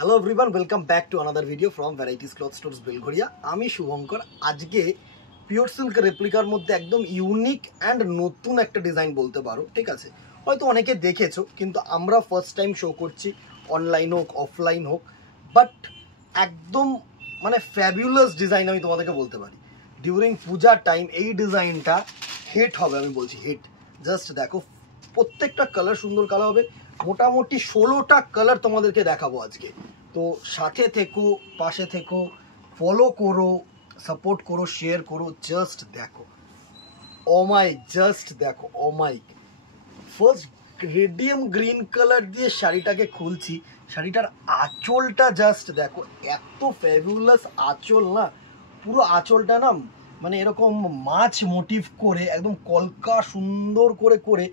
Hello everyone, welcome back to another video from varieties cloth stores Belgharia. আমি শুভঙ্কর। আজকে pure silk রেপ্লিকার মধ্যে একদম unique and নতুন একটা ডিজাইন বলতে পারো, ঠিক আছে? হয়তো অনেকে দেখেছো, কিন্তু আমরা ফার্স্ট টাইম শো করছি, অনলাইন হোক অফলাইন হোক। বাট একদম মানে ফ্যাবুলাস ডিজাইন আমি তোমাদেরকে বলতে পারি। ডিউরিং পূজার টাইম এই ডিজাইনটা হিট হবে, আমি বলছি হিট। জাস্ট দেখো, প্রত্যেকটা কালার সুন্দর কালার হবে। মোটামুটি 16টা কালার তোমাদেরকে দেখাবো আজকে। তো সাথে থেকো, পাশে থেকো, ফলো করো, সাপোর্ট করো, শেয়ার করো। জাস্ট দেখো, ওমাই, জাস্ট দেখো, ওমাই। ফার্স্ট রেডিয়াম গ্রিন কালার দিয়ে শাড়িটাকে খুলছি। শাড়িটার আঁচলটা জাস্ট দেখো, এত ফ্যাবুলাস আঁচল না। পুরো আঁচলটা না মানে এরকম মাছ মোটিভ করে একদম কলকা সুন্দর করে করে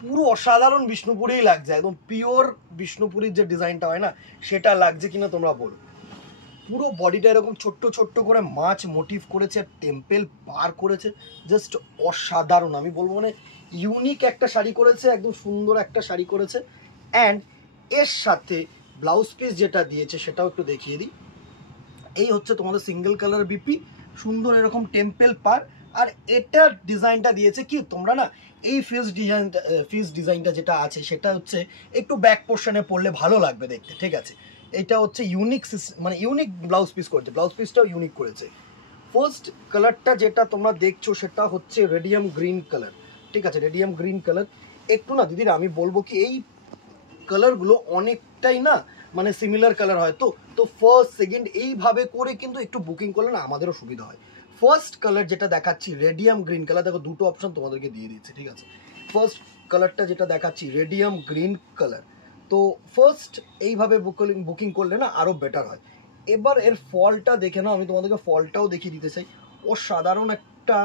পুরো অসাধারণ বিষ্ণুপুরেই লাগছে। একদম পিওর বিষ্ণুপুরীর যে ডিজাইনটা হয় না, সেটা লাগছে কিনা তোমরা বলো। পুরো বডিটা এরকম ছোট্ট ছোট্ট করে মাছ মোটিভ করেছে, টেম্পেল পার করেছে। জাস্ট অসাধারণ, আমি বলবো মানে ইউনিক একটা শাড়ি করেছে, একদম সুন্দর একটা শাড়ি করেছে। অ্যান্ড এর সাথে ব্লাউজ পিস যেটা দিয়েছে সেটাও একটু দেখিয়ে দিই। এই হচ্ছে তোমাদের সিঙ্গেল কালার বিপি, সুন্দর এরকম টেম্পেল পার। আর এটার ডিজাইনটা দিয়েছে কি, তোমরা না এই ফিস ডিজাইনটা যেটা আছে সেটা হচ্ছে একটু ব্যাক পোর্শনে পড়লে ভালো লাগবে দেখতে, ঠিক আছে? এটা হচ্ছে ইউনিক, মানে ইউনিক ব্লাউজ পিস করেছে, ব্লাউজ পিসটাও ইউনিক করেছে। ফার্স্ট কালারটা যেটা তোমরা দেখছো সেটা হচ্ছে রেডিয়াম গ্রিন কালার, ঠিক আছে? রেডিয়াম গ্রিন কালার একটু না দিদিরা, আমি বলবো কি এই কালারগুলো অনেকটাই না মানে সিমিলার কালার হয়। তো ফার্স্ট সেকেন্ড এইভাবে করে কিন্তু একটু বুকিং করলে না আমাদেরও সুবিধা হয়। ফার্স্ট কালার যেটা দেখাচ্ছি রেডিয়াম গ্রিন কালার, দেখো দুটো অপশন তোমাদেরকে দিয়ে দিচ্ছে, ঠিক আছে? ফার্স্ট কালারটা যেটা দেখাচ্ছি রেডিয়াম গ্রিন কালার। তো ফার্স্ট এইভাবে বুকিং করলে না আরও বেটার হয়। এবার এর ফলটা দেখে নাও, আমি তোমাদেরকে ফলটাও দেখিয়ে দিতে চাই। অসাধারণ একটা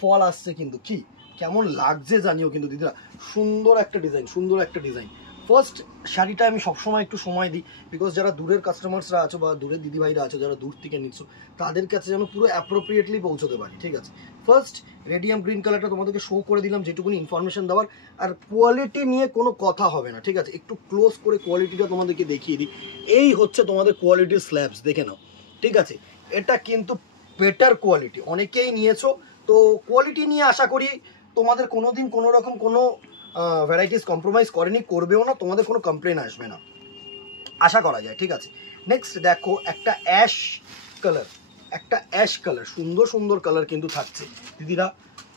ফল আসছে, কিন্তু কি কেমন লাগছে জানিও কিন্তু দিদিরা। সুন্দর একটা ডিজাইন, সুন্দর একটা ডিজাইন। ফার্স্ট শাড়িটা আমি সবসময় একটু সময় দিই, বিকজ যারা দূরের কাস্টমার্সরা আছো বা দূরের দিদিভাইরা আছো যারা দূর থেকে নিচ্ছ, তাদের কাছে যেন পুরো অ্যাপ্রোপ্রিয়েটলি পৌঁছতে পারি, ঠিক আছে? ফার্স্ট রেডিয়াম গ্রিন কালারটা তোমাদেরকে শো করে দিলাম, যেটুকুনি ইনফরমেশন দেওয়ার। আর কোয়ালিটি নিয়ে কোনো কথা হবে না, ঠিক আছে? একটু ক্লোজ করে কোয়ালিটিটা তোমাদেরকে দেখিয়ে দিই। এই হচ্ছে তোমাদের কোয়ালিটির স্ল্যাবস, দেখে নাও, ঠিক আছে? এটা কিন্তু বেটার কোয়ালিটি, অনেকেই নিয়েছো। তো কোয়ালিটি নিয়ে আশা করি তোমাদের কোনোদিন কোনো রকম কোনো ভ্যারাইটিস কম্প্রোমাইজ করেনি, করবেও না, তোমাদের কোনো কমপ্লেন আসবে না আশা করা যায়, ঠিক আছে? নেক্সট দেখো একটা অ্যাশ কালার, একটা অ্যাশ কালার, সুন্দর সুন্দর কালার কিন্তু থাকছে। দিদিরা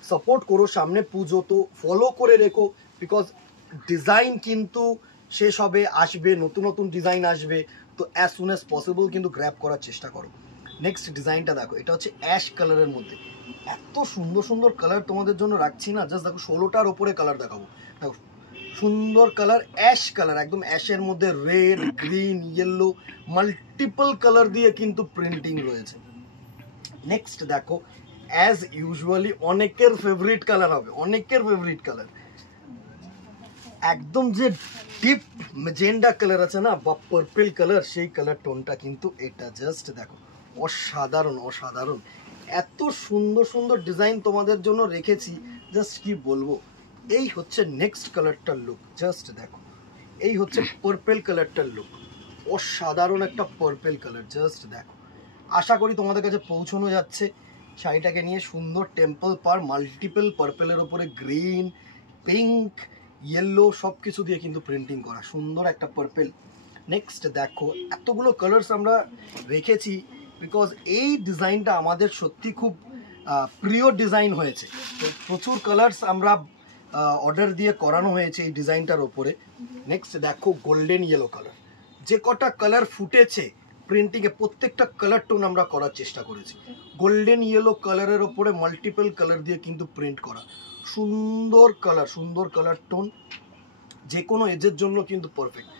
সাপোর্ট করো, সামনে পুজো, তো ফলো করে রেখো, বিকজ ডিজাইন কিন্তু শেষ হবে, আসবে নতুন নতুন ডিজাইন আসবে। তো অ্যাজ সুন অ্যাজ পসিবল কিন্তু গ্র্যাব করার চেষ্টা করো। নেক্সট ডিজাইনটা দেখো, এটা হচ্ছে অ্যাশ কালারের মধ্যে। এত সুন্দর সুন্দর কালার তোমাদের জন্য রাখছি না, জাস্ট দেখো 16টার ওপরে কালার দেখাবো। দেখো সুন্দর কালার, অ্যাশ কালার, একদম অ্যাশের মধ্যে red, green, yellow, multiple colour দিয়ে কিন্তু প্রিন্টিং রয়েছে। নেক্সট দেখো, অ্যাজ ইউজুয়ালি অনেকের ফেভারিট কালার হবে, অনেকের ফেভারিট কালার একদম যে ডিপ ম্যাজেন্ডা কালার আছে না বা পার্পল কালার, সেই কালার টোনটা কিন্তু এটা। জাস্ট দেখো, অসাধারণ অসাধারণ, এত সুন্দর সুন্দর ডিজাইন তোমাদের জন্য রেখেছি, জাস্ট কি বলবো। এই হচ্ছে নেক্সট কালারটার লুক, জাস্ট দেখো, এই হচ্ছে পার্পল কালারটার লুক। অসাধারণ একটা পার্পল কালার, জাস্ট দেখো। আশা করি তোমাদের কাছে পৌঁছানো যাচ্ছে। শাড়িটাকে নিয়ে সুন্দর টেম্পল পার, মাল্টিপল পার্পলের ওপরে গ্রিন, পিঙ্ক, ইয়েলো সব কিছু দিয়ে কিন্তু প্রিন্টিং করা, সুন্দর একটা পার্পল। নেক্সট দেখো, এতগুলো কালার্স আমরা রেখেছি বিকজ এই ডিজাইনটা আমাদের সত্যি খুব প্রিয় ডিজাইন হয়েছে। তো প্রচুর কালার্স আমরা অর্ডার দিয়ে করানো হয়েছে এই ডিজাইনটার ওপরে। নেক্সট দেখো, গোল্ডেন ইয়েলো কালার। যে কটা কালার ফুটেছে প্রিন্টিংয়ে, প্রত্যেকটা কালার টোন আমরা করার চেষ্টা করেছি। গোল্ডেন ইয়েলো কালারের ওপরে মাল্টিপল কালার দিয়ে কিন্তু প্রিন্ট করা, সুন্দর কালার, সুন্দর কালার টোন, যে কোনো এজের জন্য কিন্তু পারফেক্ট।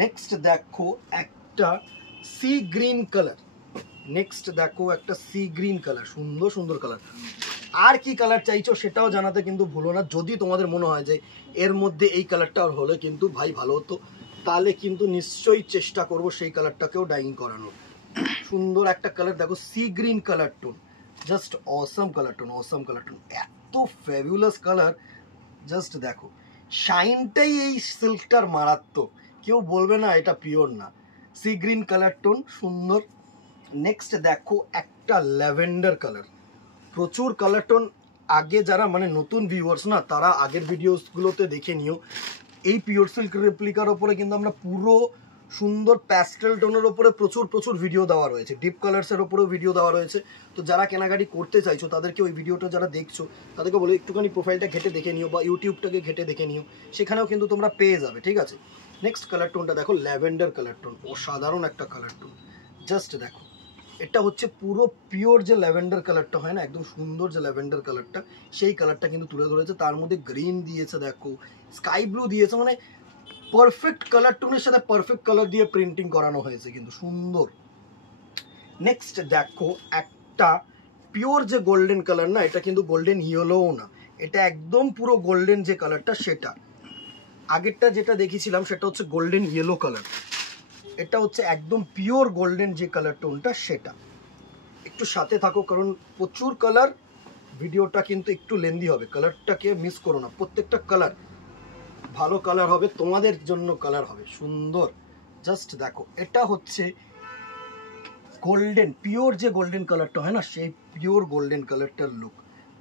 নেক্সট দেখো একটা সি গ্রিন কালার, নেক্সট দেখো একটা সি গ্রিন কালার, সুন্দর সুন্দর কালার। আর কি কালার চাইছো সেটাও জানাতে কিন্তু ভুলো না। যদি তোমাদের মনে হয় যে এর মধ্যে এই কালারটা হলে কিন্তু ভাই ভালো হতো, তাহলে কিন্তু নিশ্চয়ই চেষ্টা করব সেই কালারটাকেও ডাইং করানোর। সুন্দর একটা কালার দেখো, sea green colour tone, just অসম কালার টোন, অসম কালার টোন, এত ফ্যাবুলাস কালার। জাস্ট দেখো, শাইনটাই এই সিল্কটার মারাত্মক, কেউ বলবে না এটা পিওর না। সি গ্রিন কালার টোন, সুন্দর। নেক্সট দেখো একটা ল্যাভেন্ডার কালার, প্রচুর কালার টোন। আগে যারা মানে নতুন ভিউয়ার্স না, তারা আগের ভিডিওসগুলোতে দেখে নিও। এই পিওর সিল্ক রেপ্লিকার ওপরে কিন্তু আমরা পুরো সুন্দর প্যাস্টেল টোনের ওপরে প্রচুর ভিডিও দেওয়া রয়েছে, ডিপ কালার্সের ওপরেও ভিডিও দেওয়া রয়েছে। তো যারা কেনাকাটি করতে চাইছো তাদেরকে ওই ভিডিওটা যারা দেখছো তাদেরকে বলো একটুখানি প্রোফাইলটা ঘেটে দেখে নিও বা ইউটিউবটাকে ঘেটে দেখে নিও, সেখানেও কিন্তু তোমরা পেয়ে যাবে, ঠিক আছে। নেক্সট কালার টোনটা দেখো, ল্যাভেন্ডার কালার টোন, অসাধারণ একটা কালার টোন। জাস্ট দেখো, এটা হচ্ছে পুরো পিওর যে ল্যাভেন্ডার কালারটা হয় না, একদম সুন্দর যে ল্যাভেন্ডার কালারটা, সেই কালারটা কিন্তু তুলে ধরেছে। তার মধ্যে গ্রিন দিয়েছে, দেখো স্কাই ব্লু দিয়েছে, মানে পারফেক্ট কালার টোনের সাথে পারফেক্ট কালার দিয়ে প্রিন্টিং করানো হয়েছে, কিন্তু সুন্দর। নেক্সট দেখো একটা পিওর যে গোল্ডেন কালার না, এটা কিন্তু গোল্ডেন ইয়েলোও না, এটা একদম পুরো গোল্ডেন যে কালারটা সেটা। আগেরটা যেটা দেখিয়েছিলাম সেটা হচ্ছে গোল্ডেন ইয়েলো কালার, এটা হচ্ছে একদম পিওর গোল্ডেন যে কালার টোনটা সেটা। একটু সাথে থাকো কারণ প্রচুর কালার, ভিডিওটা কিন্তু একটু লেন্দি হবে, কালারটাকে মিস করো না। প্রত্যেকটা কালার ভালো কালার হবে, তোমাদের জন্য কালার হবে সুন্দর। জাস্ট দেখো, এটা হচ্ছে গোল্ডেন পিওর যে গোল্ডেন কালারটা হয় না, সেই পিওর গোল্ডেন কালারটার লুক।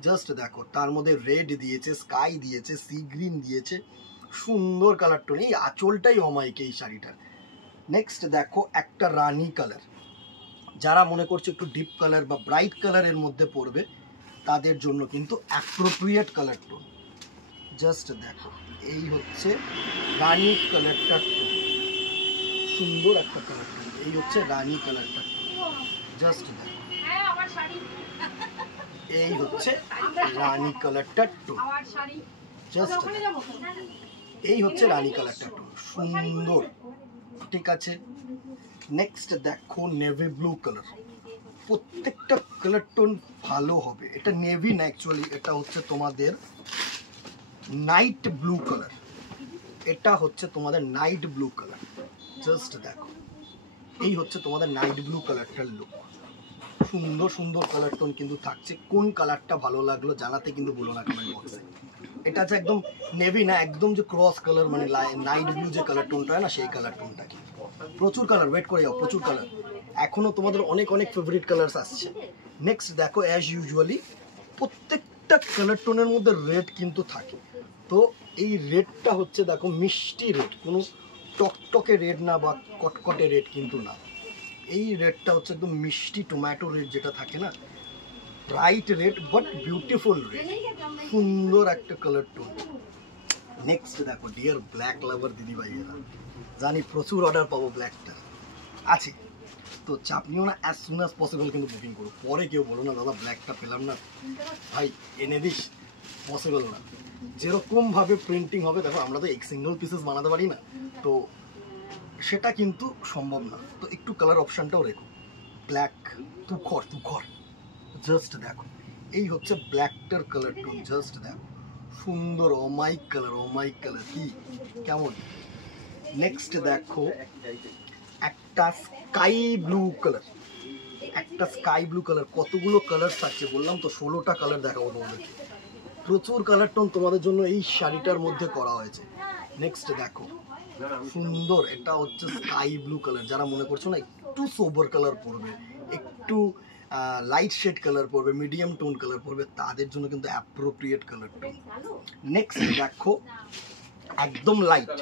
জাস্ট দেখো, তার মধ্যে রেড দিয়েছে, স্কাই দিয়েছে, সি গ্রিন দিয়েছে, সুন্দর কালার টোন। এই আঁচলটাই অমায়িক এই শাড়িটার। নেক্সট দেখো একটা রানী কালার, যারা মনে করছে একটু ডিপ কালার বা ব্রাইট কালারের মধ্যে পড়বে তাদের জন্য কিন্তু অ্যাপ্রোপ্রিয়েট কালার টোন। জাস্ট দেখো, এই হচ্ছে রানী কালারটা, সুন্দর একটা কালার টোন, এই হচ্ছে রানী কালারটা। জাস্ট দেখো, এই হচ্ছে রানী কালারটা টোন। জাস্ট এই হচ্ছে রানী কালারটা টোন, সুন্দর, ঠিক আছে। নেক্সট দেখো নেভি ব্লু কালার, প্রত্যেকটা কালার টোন ভালো হবে। এটা নেভি না, অ্যাকচুয়ালি এটা হচ্ছে তোমাদের নাইট ব্লু কালার, এটা হচ্ছে তোমাদের নাইট ব্লু কালার। জাস্ট দেখো, এই হচ্ছে তোমাদের নাইট ব্লু কালারটার লুক। সুন্দর সুন্দর কালার টোন কিন্তু থাকছে। কোন কালারটা ভালো লাগলো জানাতে কিন্তু বলো না কমেন্ট বক্সে। এটা হচ্ছে একদম নেভি না, একদম যে ক্রস কালার, মানে নাইট ব্লু যে কালার টোনটা হয় না, সেই কালার টোনটা। প্রচুর কালার, ওয়েট করে যাও, প্রচুর কালার এখনো তোমাদের অনেক ফেভারিট কালার্স আসছে। নেক্সট দেখো, অ্যাজ ইউজুয়ালি প্রত্যেকটা কালার টোনের মধ্যে রেড কিন্তু থাকে। তো এই রেডটা হচ্ছে দেখো মিষ্টি রেড, কোনো টকটকে রেড না বা কটকটে রেড কিন্তু না। এই রেডটা হচ্ছে একদম মিষ্টি টমেটো রেড যেটা থাকে না, bright red but beautiful red, সুন্দর একটা কালার টোন। নেক্সট দেখো ডিয়ার ব্ল্যাক লাভার দিদি ভাইয়েরা, জানি প্রচুর অর্ডার পাবো ব্ল্যাকটা আছে, তো চাপ নিও না, অ্যাজ সুন অ্যাজ পসিবল কিন্তু বুকিং করো। পরে কেউ বলো না দাদা ব্ল্যাকটা পেলাম না, ভাই এনে দিস, পসিবল না। যেরকমভাবে প্রিন্টিং হবে, দেখো আমরা তো এক সিঙ্গল পিসেস বানাতে পারি না, তো সেটা কিন্তু সম্ভব না। তো একটু কালার অপশানটাও রেখো, ব্ল্যাক তুখর। জাস্ট দেখো, এই হচ্ছে ব্ল্যাকটার কালার টোন। জাস্ট দেখো, সুন্দর অমাইক কালার, কি কেমন। নেক্সট দেখো একটা স্কাই ব্লু কালার, কতগুলো কালার থাকছে বললাম তো, 16টা কালার দেখাবো তোমাদেরকে। প্রচুর কালার টোন তোমাদের জন্য এই শাড়িটার মধ্যে করা হয়েছে। নেক্সট দেখো, সুন্দর, এটা হচ্ছে স্কাই ব্লু কালার। যারা মনে করছো না একটু সোবার কালার পরবে, একটু লাইট শেড কালার পরবে, মিডিয়াম টোন কালার পরবে, তাদের জন্য কিন্তু অ্যাপ্রোপ্রিয়েট কালার টোন। নেক্সট দেখো একদম লাইট,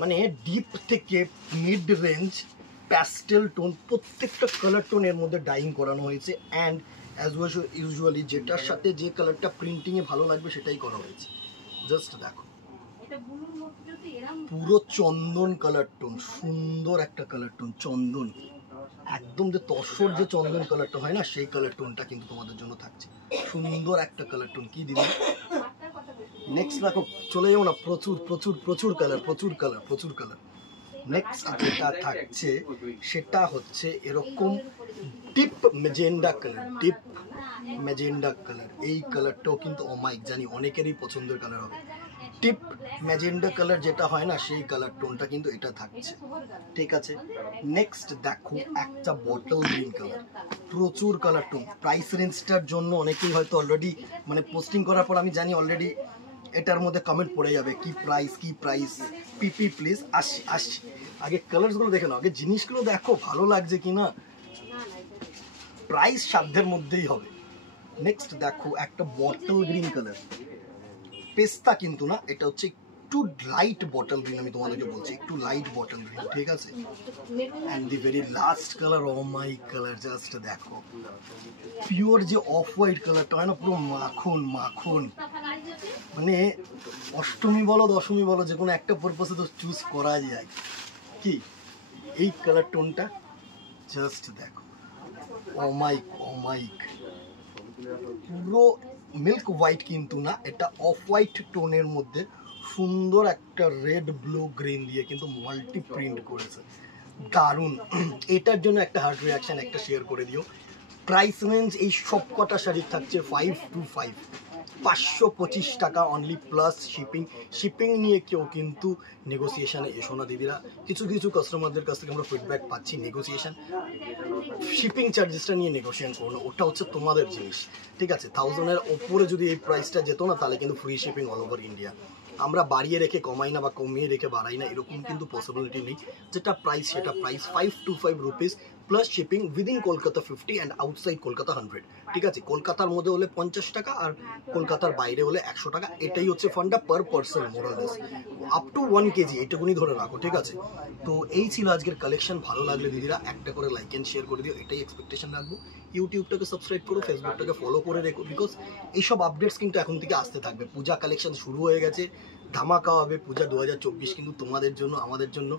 মানে ডিপ থেকে মিড রেঞ্জ প্যাস্টেল টোন, প্রত্যেকটা কালার টোন এর মধ্যে ডাইং করানো হয়েছে। অ্যান্ড অ্যাজ ইউজুয়ালি যেটার সাথে যে কালারটা প্রিন্টিংয়ে ভালো লাগবে সেটাই করা হয়েছে। জাস্ট দেখো, পুরো চন্দন কালার টোন, সুন্দর একটা কালার টোন, চন্দন, একদম যে তসর যে চন্দন কালারটা হয় না, সেই কালার টোনটা কিন্তু তোমাদের জন্য থাকছে। সুন্দর একটা কালার টোন, কি দিদি। নেক্সট দেখো, চলে যাবো না, প্রচুর কালার। নেক্সট যেটা থাকছে সেটা হচ্ছে এরকম ডিপ ম্যাজেন্ডা কালার, এই কালারটাও কিন্তু অমাইক, জানি অনেকেরই পছন্দের কালার হবে। ডিপ ম্যাজেন্ডা কালার যেটা হয় না, সেই কালার টোনটা কিন্তু এটা থাকছে, ঠিক আছে। নেক্সট দেখো একটা বটল গ্রিন কালার, প্রচুর কালার টোন। প্রাইস রেঞ্জটার জন্য অনেকেই হয়তো অলরেডি মানে পোস্টিং করার পর আমি জানি অলরেডি এটার মধ্যে কমেন্ট পড়ে যাবে কি প্রাইস, পিপি প্লিজ আসছি। আগে কালার্স গুলো দেখে নাও, আগে জিনিসগুলো দেখো ভালো লাগছে কিনা। প্রাইস সাধ্যের মধ্যেই হবে। নেক্সট দেখো একটা বটল গ্রিন কালার, পেস্তা কিন্তু না, এটা হচ্ছে একটু লাইট বটল গ্রিন, আমি তোমাদেরকে বলছি একটু লাইট বটল গ্রিন, ঠিক আছে। And the very last colour, oh my colour, just দেখো পিওর যে অফ হোয়াইট কালারটা হয় না, পুরো মাখন মাখন, মানে অষ্টমী বলো দশমী বলো যে কোনো একটা পারপাসে তো চুজ করা যায়। কি এই কালার টোনটা জাস্ট দেখো, অমাইক অমাইক, পুরো মিল্ক হোয়াইট কিন্তু না, এটা অফ হোয়াইট টোনের মধ্যে সুন্দর একটা রেড ব্লু গ্রিন দিয়ে কিন্তু মাল্টি প্রিন্ট করেছে, দারুণ। এটার জন্য একটা হার্ট রিয়াকশন একটা শেয়ার করে দিও। প্রাইস রেঞ্জ এই সব কটা শাড়ির থাকছে 525, 525 টাকা অনলি, প্লাস শিপিং। শিপিং নিয়ে কেউ কিন্তু নেগোসিয়েশনে এসো না দিদিরা, কিছু কিছু কাস্টমারদের কাছ থেকে আমরা ফিডব্যাক পাচ্ছি নেগোসিয়েশন, শিপিং চার্জেসটা নিয়ে নেগোসিয়েশন করো না, ওটা হচ্ছে তোমাদের জিনিস, ঠিক আছে। 1000-এর ওপরে যদি এই প্রাইসটা যেত না, তাহলে কিন্তু free shipping all over India. আমরা বাড়িয়ে রেখে কমাই না বা কমিয়ে রেখে বাড়াই না, এরকম কিন্তু পসিবিলিটি নেই। যেটা প্রাইস সেটা price, 525 rupees plus shipping within Kolkata 50 and outside Kolkata 100, ঠিক আছে। কলকাতার মধ্যে হলে 50 টাকা আর কলকাতার বাইরে হলে 100 টাকা, এটাই হচ্ছে ফান্ডা পার পার্সন মোরালেস, আপ টু 1 কেজি, এটুকুনি ধরে রাখো, ঠিক আছে। তো এই ছিল আজকের কালেকশন। ভালো লাগলে দিদিরা একটা করে লাইক এন্ড শেয়ার করে দিও, এটাই এক্সপেকটেশন রাখবো। ইউটিউবটাকে সাবস্ক্রাইব করো, ফেসবুকটাকে ফলো করে রেখো, বিকজ এইসব আপডেটস কিন্তু এখন থেকে আসতে থাকবে। পূজা কালেকশন শুরু হয়ে গেছে, ধামাকা হবে পূজা 2024 কিন্তু তোমাদের জন্য আমাদের জন্য।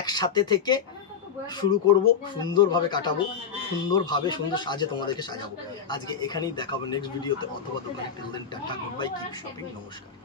একসাথে থেকে শুরু করব, সুন্দরভাবে কাটাবো, সুন্দরভাবে সুন্দর সাজে তোমাদেরকে সাজাবো। আজকে এখানেই দেখাবো নেক্সট ভিডিওতে অথবা দোকানে। Till then tata, goodbye, keep shopping, নমস্কার।